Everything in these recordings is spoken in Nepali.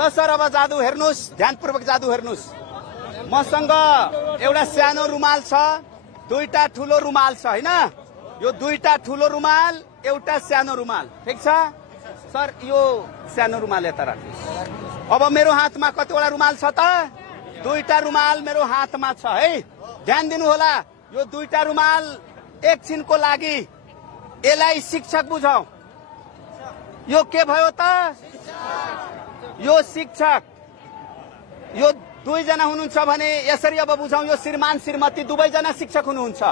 ल सर अब जादु हेर्नुस्, ध्यानपूर्वक जादु हेर्नुस्। मसँग एउटा सानो रुमाल छ, दुईटा ठुलो रुमाल छ हैन। यो दुईटा ठुलो रुमाल, एउटा सानो रुमाल, ठीक छ सर? यो सानो रुमाल यता राख्नुस्। अब मेरो हातमा कतिवटा रुमाल छ त? दुईटा रुमाल मेरो हातमा छ है। ध्यान दिनु होला, यो दुईटा रुमाल एकछिनको लागि यसलाई शिक्षक बुझाऊ। यो के भयो त? यो शिक्षक। यो दुईजना हुनुहुन्छ भने यसरी अब बुझाउँ। यो श्रीमान श्रीमती दुवैजना शिक्षक हुनुहुन्छ।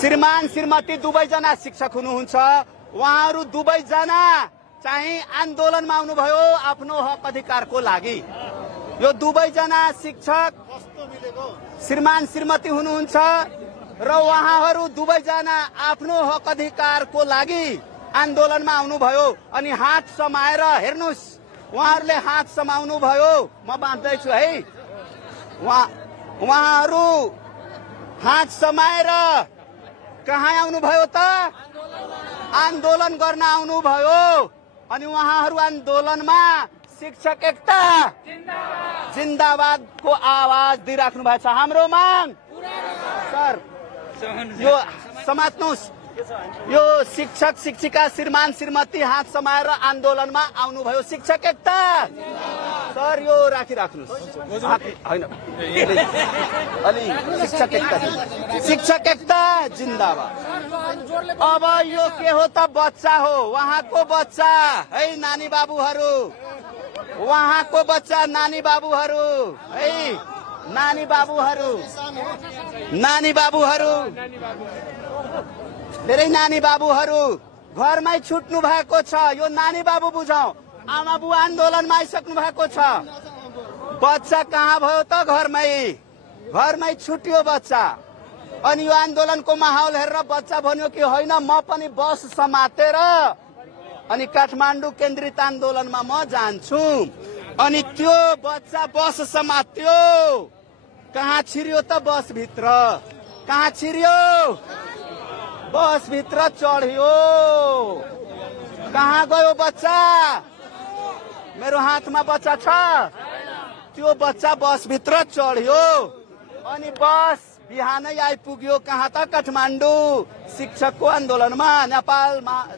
श्रीमान श्रीमती दुवैजना शिक्षक हुनुहुन्छ। उहाँहरू दुवैजना चाहिँ आन्दोलनमा आउनुभयो आफ्नो हक अधिकारको लागि। यो दुवैजना शिक्षक श्रीमान श्रीमती हुनुहुन्छ र उहाँहरू दुवैजना आफ्नो हक अधिकारको लागि आन्दोलनमा आउनुभयो। अनि हात समाएर हेर्नुस्, उहाँहरूले हात समाउनु भयो। म बाँध्दैछु है। उहाँहरू हात समाएर कहाँ आउनुभयो त? आन्दोलन गर्न आउनुभयो। अनि उहाँहरू आन्दोलनमा शिक्षक एकता जिन्दाबादको आवाज दिइराख्नु भएको छ। हाम्रो माग सर यो समात्नुस्। यो शिक्षक शिक्षिका श्रीमान श्रीमती हात समाएर आन्दोलनमा आउनुभयो। शिक्षक एकता सर यो राखिराख्नुहोस् होइन अलि। शिक्षक एकता जिन्दाबाद। अब यो के हो त? बच्चा हो, उहाँको बच्चा है नानी बाबुहरू, उहाँको बच्चा नानी बाबुहरू है। नानी बाबुहरू धेरै नानी बाबुहरू घरमै छुट्नु भएको छ। यो नानी बाबु बुझाउ। आमा बुवा आन्दोलनमा आइसक्नु भएको छ। बच्चा कहाँ भयो त? घरमै छुट्यो बच्चा। अनि यो आन्दोलनको माहौल हेरेर बच्चा भन्यो कि होइन म पनि बस समातेर अनि काठमाडौँ केन्द्रित आन्दोलनमा म जान्छु। अनि त्यो बच्चा बस समात्यो। कहाँ छिर्यो त? बस भित्र। कहाँ छिर्यो? बस भित्र चढ्यो। कहाँ गयो बच्चा? मेरो हातमा बच्चा छ। त्यो बच्चा बस भित्र चढ्यो। अनि बस बिहानै आइपुग्यो कहाँ त? काठमाडौँ शिक्षकको आन्दोलनमा, नेपाल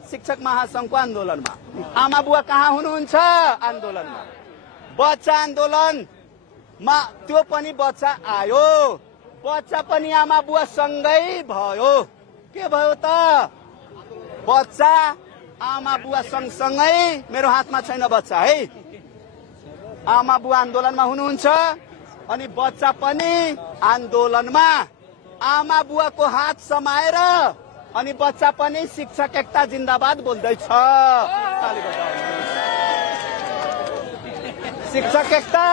शिक्षक महासंघको आन्दोलनमा। आमा बुवा कहाँ हुनुहुन्छ? आन्दोलनमा। बच्चा आन्दोलनमा त्यो पनि बच्चा आयो। बच्चा पनि आमा बुवा सँगै भयो। के भयो त? बच्चा आमा बुवा सँगसँगै। मेरो हातमा छैन बच्चा है। आमा बुवा आन्दोलनमा हुनुहुन्छ अनि बच्चा पनि आन्दोलनमा। आमा बुवाको हात समाएर अनि बच्चा पनि शिक्षक एकता जिन्दाबाद बोल्दैछ। शिक्षक एकता